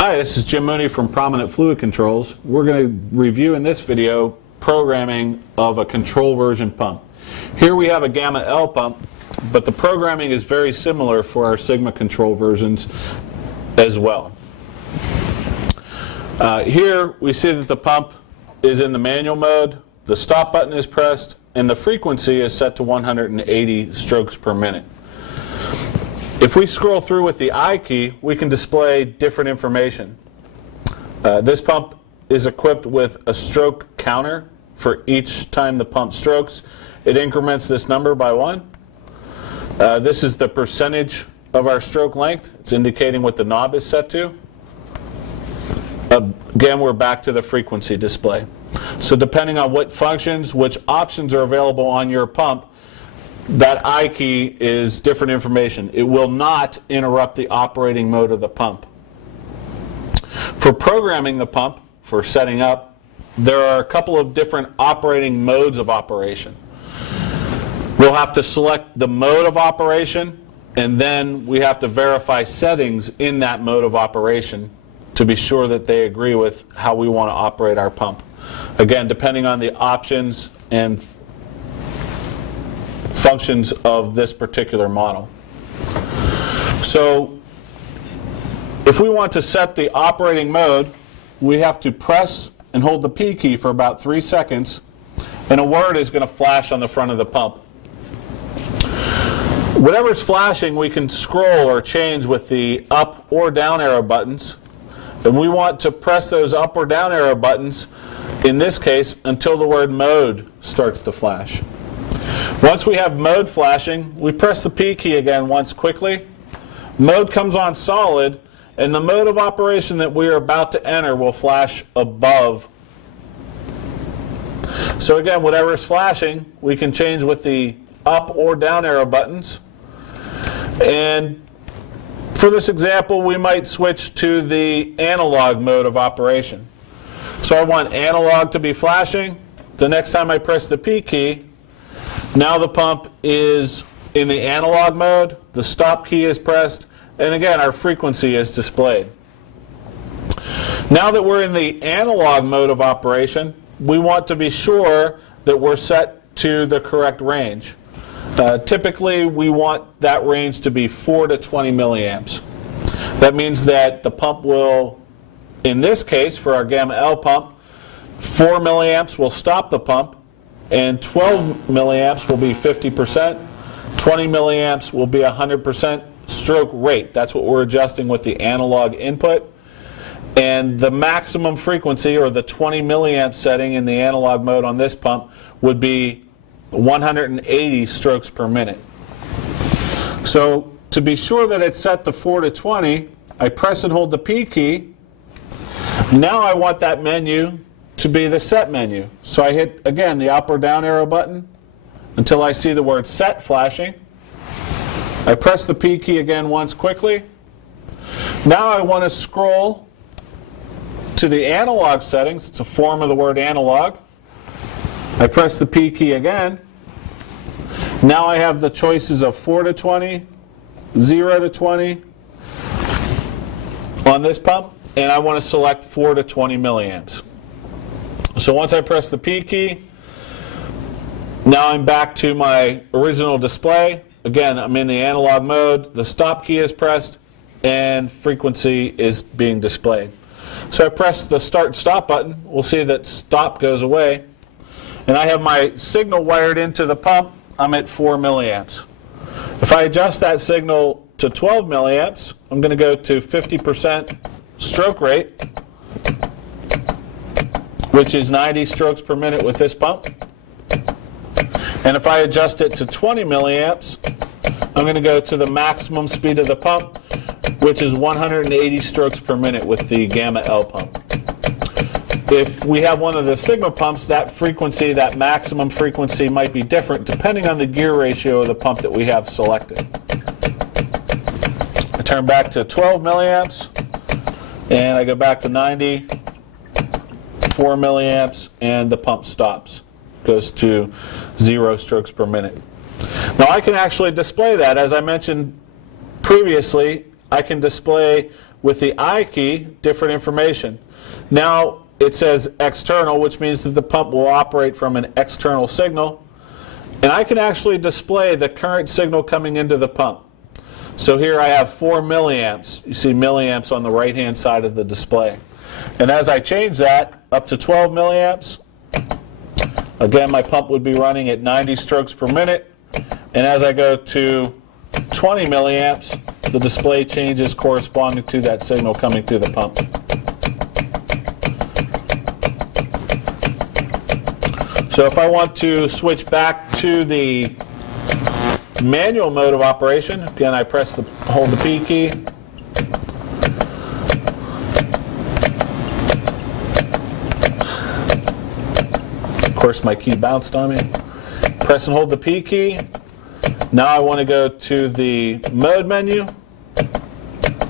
Hi, this is Jim Mooney from Prominent Fluid Controls. We're going to review in this video programming of a control version pump. Here we have a Gamma L pump, but the programming is very similar for our Sigma control versions as well. Here we see that the pump is in the manual mode, the stop button is pressed, and the frequency is set to 180 strokes per minute. If we scroll through with the I key, we can display different information. This pump is equipped with a stroke counter for each time the pump strokes. It increments this number by 1. This is the percentage of our stroke length. It's indicating what the knob is set to. Again, we're back to the frequency display. So depending on what functions, which options are available on your pump, that I key is different information. It will not interrupt the operating mode of the pump. For programming the pump, for setting up, there are a couple of different operating modes of operation. We'll have to select the mode of operation, and then we have to verify settings in that mode of operation to be sure that they agree with how we want to operate our pump. Again, depending on the options and functions of this particular model. So if we want to set the operating mode, we have to press and hold the P key for about 3 seconds, and a word is going to flash on the front of the pump. Whatever's flashing, we can scroll or change with the up or down arrow buttons, and we want to press those up or down arrow buttons, in this case, until the word mode starts to flash. Once we have mode flashing, we press the P key again once quickly. Mode comes on solid, and the mode of operation that we are about to enter will flash above. So again, whatever is flashing, we can change with the up or down arrow buttons. And for this example, we might switch to the analog mode of operation. So I want analog to be flashing. The next time I press the P key, now the pump is in the analog mode, the stop key is pressed, and again our frequency is displayed. Now that we're in the analog mode of operation, we want to be sure that we're set to the correct range. Typically we want that range to be 4 to 20 milliamps. That means that the pump will, in this case for our Gamma L pump, 4 milliamps will stop the pump, and 12 milliamps will be 50%, 20 milliamps will be 100% stroke rate. That's what we're adjusting with the analog input. And the maximum frequency, or the 20 milliamp setting in the analog mode on this pump, would be 180 strokes per minute. So to be sure that it's set to 4 to 20, I press and hold the P key. Now I want that menu to be the set menu. So I hit, again, the up or down arrow button until I see the word set flashing. I press the P key again once quickly. Now I want to scroll to the analog settings. It's a form of the word analog. I press the P key again. Now I have the choices of 4 to 20, 0 to 20 on this pump, and I want to select 4 to 20 milliamps. So once I press the P key, now I'm back to my original display. Again, I'm in the analog mode, the stop key is pressed, and frequency is being displayed. So I press the start stop button. We'll see that stop goes away. And I have my signal wired into the pump. I'm at 4 milliamps. If I adjust that signal to 12 milliamps, I'm going to go to 50% stroke rate, which is 90 strokes per minute with this pump. And if I adjust it to 20 milliamps, I'm going to go to the maximum speed of the pump, which is 180 strokes per minute with the Gamma L pump. If we have one of the Sigma pumps, that frequency, that maximum frequency, might be different depending on the gear ratio of the pump that we have selected. I turn back to 12 milliamps, and I go back to 90, 4 milliamps, and the pump stops. Goes to 0 strokes per minute. Now I can actually display that. As I mentioned previously, I can display with the I key, different information. Now it says external, which means that the pump will operate from an external signal. And I can actually display the current signal coming into the pump. So here I have 4 milliamps. You see milliamps on the right-hand side of the display. And as I change that up to 12 milliamps, again, my pump would be running at 90 strokes per minute. And as I go to 20 milliamps, the display changes corresponding to that signal coming through the pump. So if I want to switch back to the manual mode of operation, again, I hold the P key. Of course, my key bounced on me. Press and hold the P key. Now I want to go to the mode menu.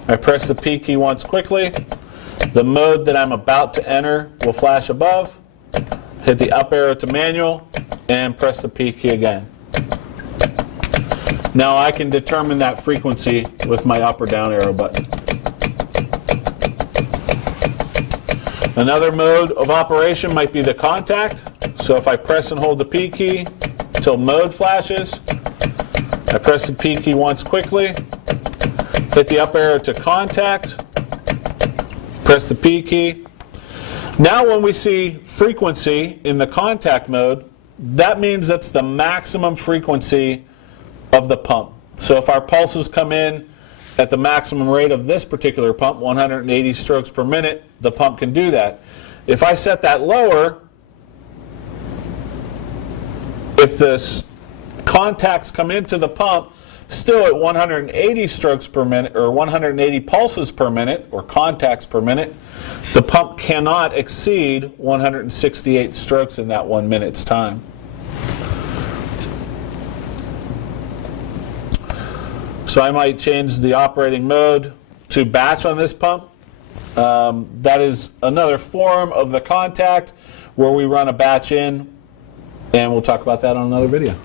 I press the P key once quickly. The mode that I'm about to enter will flash above. Hit the up arrow to manual and press the P key again. Now I can determine that frequency with my up or down arrow button. Another mode of operation might be the contact. So if I press and hold the P key until mode flashes, I press the P key once quickly, hit the up arrow to contact, press the P key. Now when we see frequency in the contact mode, that means that's the maximum frequency of the pump. So if our pulses come in at the maximum rate of this particular pump, 180 strokes per minute, the pump can do that. If I set that lower, if the contacts come into the pump still at 180 strokes per minute, or 180 pulses per minute, or contacts per minute, the pump cannot exceed 168 strokes in that 1 minute's time. So I might change the operating mode to batch on this pump. That is another form of the contact where we run a batch in, and we'll talk about that on another video.